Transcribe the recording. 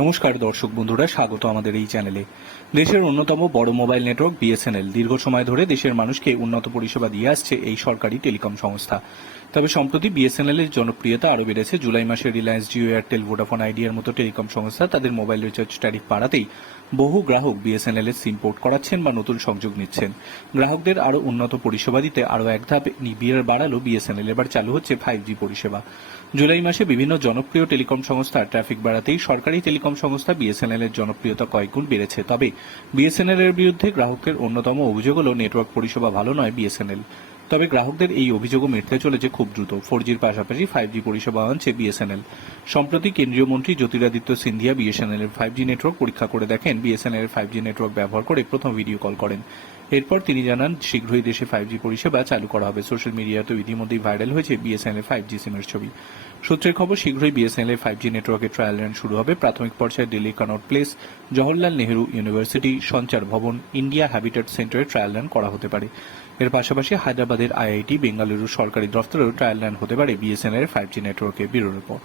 নমস্কার দর্শক বন্ধুরা, স্বাগত আমাদের এই চ্যানেলে। দেশের অন্যতম বড় মোবাইল নেটওয়ার্ক বিএসএনএল দীর্ঘ সময় ধরে দেশের মানুষকে উন্নত পরিষেবা দিয়ে আসছে এই সরকারি টেলিকম সংস্থা। তবে সম্প্রতি বিএসএনএল এর জনপ্রিয়তা আরও বেড়েছে। জুলাই মাসে রিলায়েন্স জিও এয়ারটেল ভোডাফোন আইডিয়ার মতো টেলিকম সংস্থা তাদের মোবাইল রিচার্জ ট্যারিফ বাড়াতেই বহু গ্রাহক বিএসএনএল এর সিম পোর্ট করাচ্ছেন বা নতুন সংযোগ নিচ্ছেন। গ্রাহকদের আরও উন্নত পরিষেবা দিতে আরও এক ধাপ নিবিড় বাড়ালো বিএসএনএল। এবার চালু হচ্ছে ফাইভ জি পরিষেবা। জুলাই মাসে বিভিন্ন জনপ্রিয় টেলিকম সংস্থার ট্রাফিক বাড়াতেই সরকারি টেলিকম সংস্থা বিএসএনএল এর জনপ্রিয়তা কয়েকগুণ বেড়েছে। তবে বিএসএনএল এর বিরুদ্ধে গ্রাহকের অন্যতম অভিযোগ হল, নেটওয়ার্ক পরিষেবা ভালো নয় বিএসএনএল। তবে গ্রাহকদের এই অভিযোগও মিটতে চলেছে খুব দ্রুত। ফোর জির পাশাপাশি ফাইভ জি পরিষেবা আনছে বিএসএনএল। সম্প্রতি কেন্দ্রীয় মন্ত্রী জ্যোতিরাদিত্য সিন্ধিয়া বিএসএনএল এর ফাইভ জি নেটওয়ার্ক পরীক্ষা করে দেখেন, বিএসএনএল এর ফাইভ জি নেটওয়ার্ক ব্যবহার করে প্রথম ভিডিও কল করেন। এরপর তিনি জানান, শীঘ্রই দেশে ফাইভ জি পরিষেবা চালু করা হবে। সোশ্যাল মিডিয়াতেও ইতিমধ্যেই ভাইরাল হয়েছে বিএসএনএল ফাইভ জি সিমের ছবি। সূত্রের খবর, শীঘ্রই বিএসএনএল এর ফাইভ জি নেটওয়ার্কের ট্রায়াল রান শুরু হবে। প্রাথমিক পর্যায়ে Delhi Connaught Place Jawaharlal Nehru university Sanchar Bhawan India habitat সেন্টারে ট্রায়াল রান করা হতে পারে। এর পাশাপাশি হায়দ্রাবাদের আইআইটি বেঙ্গালুরু সরকারি দফতরেও ট্রায়াল রান হতে পারে বিএসএনএল এর ফাইভ জি নেটওয়ার্কের ব্যুরো রিপোর্ট